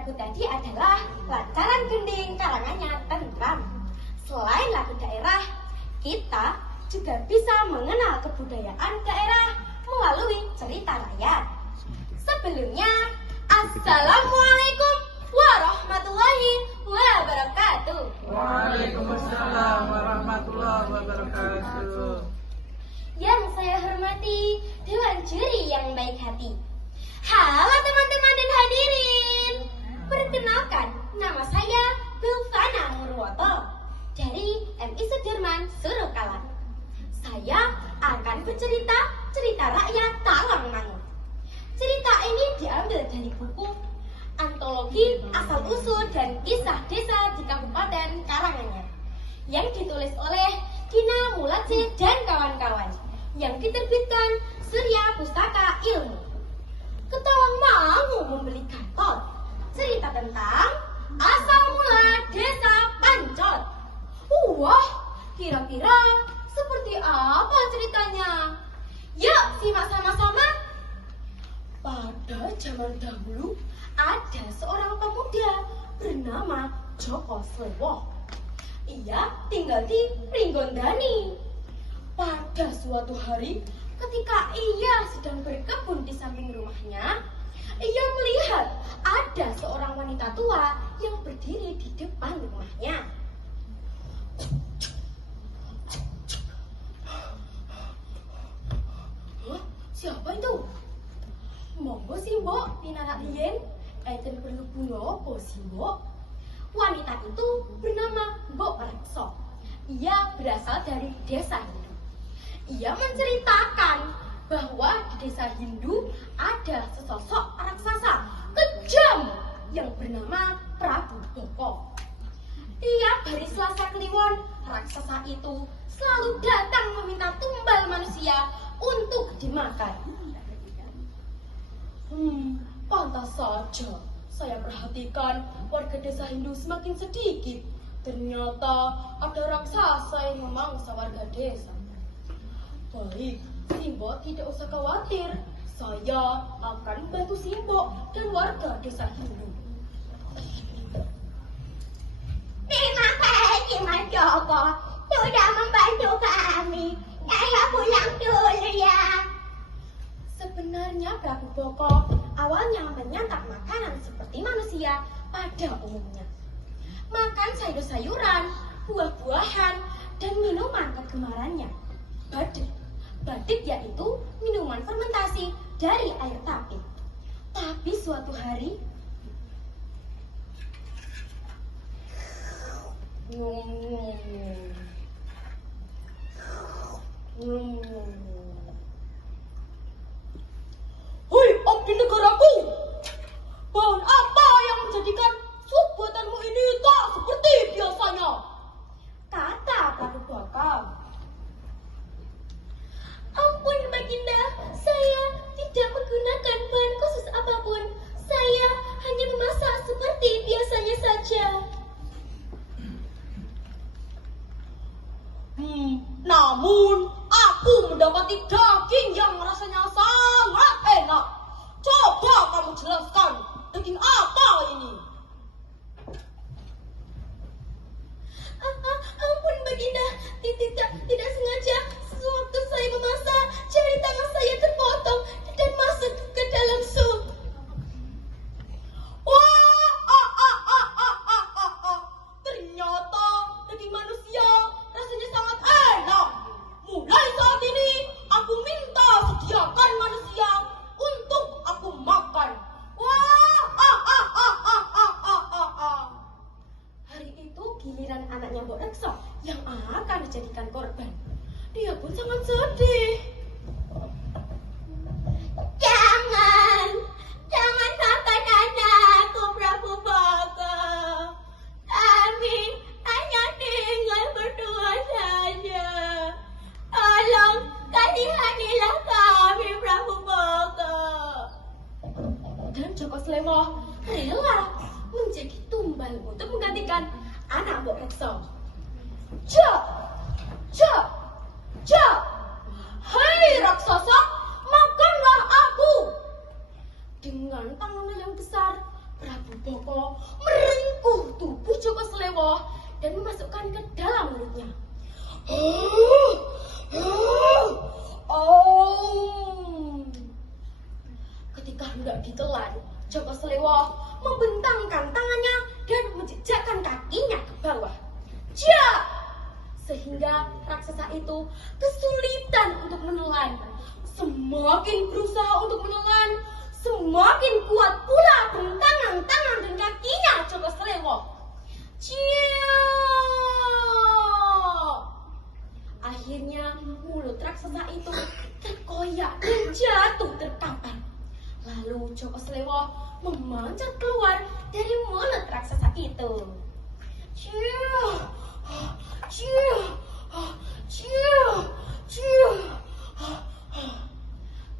lagu tadi adalah Lancaran Gending karangannya Tentram. Selain lagu daerah, kita juga bisa mengenal kebudayaan daerah melalui cerita rakyat. Sebelumnya, Assalamualaikum warahmatullahi wabarakatuh. Waalaikumsalam warahmatullahi wabarakatuh. Yang saya hormati Dewan Juri yang baik hati. Halo teman-teman dan hadirin. Perkenalkan, nama saya Bilvana Murwoto dari MI Sudirman, Surukalan. Saya akan bercerita cerita rakyat Tawangmangu. Cerita ini diambil dari buku Antologi Asal-Usul dan Kisah Desa di Kabupaten Karanganyar yang ditulis oleh Dina Mulatse dan kawan-kawan, yang diterbitkan Surya Pustaka Ilmu. Ketawangmangu membeli gatot, cerita tentang asal mula desa Pancot. Wah, kira-kira seperti apa ceritanya? Yuk simak sama-sama. Pada zaman dahulu, ada seorang pemuda bernama Joko Slewo. Ia tinggal di Pringgondani. Pada suatu hari, ketika ia sedang berkebun di samping rumahnya, ia melihat ada seorang wanita tua yang berdiri di depan rumahnya. Hah? Siapa itu? Monggo sih mbok, pinarak riyen, enten perlu punapa sih mbok? Wanita itu bernama Mbok Rekso. Ia berasal dari desa Hindu. Ia menceritakan bahwa di desa Hindu ada sesosok raksasa kejam yang bernama Prabu Boko. Tiap hari Selasa Kliwon, raksasa itu selalu datang meminta tumbal manusia untuk dimakan. Pantas saja saya perhatikan warga desa Hindu semakin sedikit. Ternyata ada raksasa yang memangsa warga desa. Baik, Simbo tidak usah khawatir. Saya akan membantu Simbo dan warga desa Hindu. Terima kasih Mas Joko sudah membantu kami. Saya pulang dulu ya. Sebenarnya Prabu Boko awalnya menyantap makanan seperti manusia pada umumnya. Makan sayur-sayuran, buah-buahan, dan minuman kegemarannya. Badik. Badik yaitu minuman fermentasi dari air tapir. Tapi suatu hari, Hoi, abdi negaraku, bahan apa yang menjadikan sup buatanmu ini tak seperti biasanya? kata Prabu Boko. Ampun Baginda, saya tidak menggunakan bahan khusus apapun. Saya hanya memasak seperti biasanya saja. Namun aku mendapati daging yang rasanya sangat enak. Coba kamu jelaskan, daging apa ini? Ampun Baginda, tidak sengaja. Sewaktu saya memasak, jari tangan saya terpotong dan masuk ke dalam sup. Ternyata daging manusia rasanya sangat enak. Mulai saat ini aku minta sediakan manusia untuk aku makan. Hari itu giliran anaknya Mbok Rekso yang akan dijadikan korban. Dia pun sangat sedih. Jangan makan anakku, Prabu Boko. Kami hanya tinggal berdua saja. Tolong kasihanilah kami, Prabu Boko. Dan Joko Slewo rela menjadi tumbal untuk menggantikan anak Mbok Rekso. Hei raksasa, makanlah aku. Dengan tangannya yang besar, Prabu Boko Slewo dan memasukkan ke dalam mulutnya. Ketika hendak ditelan, Joko Slewo membentangkan tangannya dan menjejakkan kakinya ke bawah. Jak! Sehingga raksasa itu kesulitan untuk menelan. Semakin berusaha untuk menelan, semakin kuat pula bentangan tangan dan kakinya Joko Slewo. Akhirnya mulut raksasa itu terkoyak dan jatuh terkapar. Lalu Joko Slewo memanjat keluar dari mulut raksasa itu.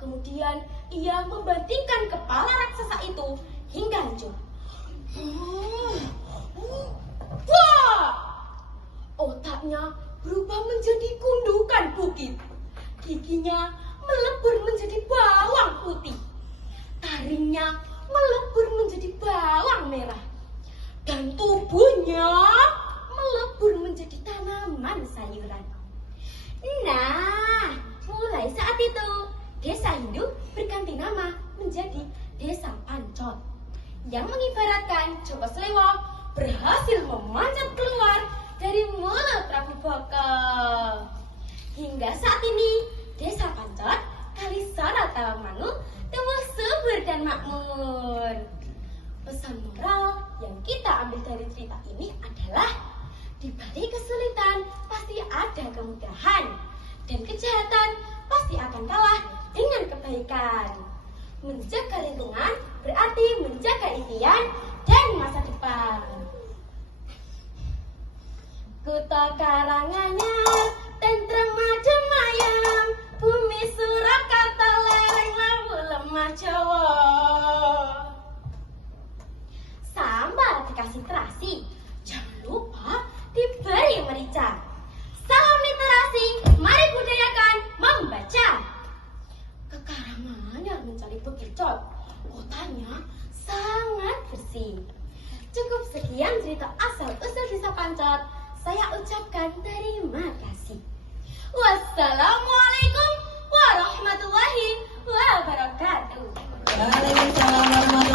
Kemudian ia membantingkan kepala raksasa itu hingga hancur. Wah! Otaknya berubah menjadi gundukan bukit. Giginya melebur menjadi bawang putih. Taringnya melebur menjadi bawang merah. Dan tubuhnya melebur menjadi tanaman sayuran. Nah, mulai saat itu desa Hindu berganti nama menjadi Desa Pancot, yang mengibaratkan Joko Slewo berhasil memanjat keluar dari mulut Prabu Boko. Hingga saat ini Desa Pancot, Kalisara Tawangmangu tumbuh subur dan makmur. Pesan moral yang kita ambil dari cerita ini adalah di balik kesulitan pasti ada kemudahan, dan kejahatan pasti akan kalah dengan kebaikan. Menjaga lingkungan berarti menjaga impian dan masa depan. Kuto Karanganyar, tentrem adem ayam, bumi Surakarta lereng lawu lemah Jawa. Sambal dikasih terasi, jangan lupa diberi merica. Salam literasi, mari budayakan membaca. Ke Karanganyar mencari bekicot, kotanya sangat bersih. Cukup sekian cerita asal-usul Desa Pancot. Saya ucapkan terima kasih. Wassalamualaikum warahmatullahi wabarakatuh. Waalaikumsalam warahmatullahi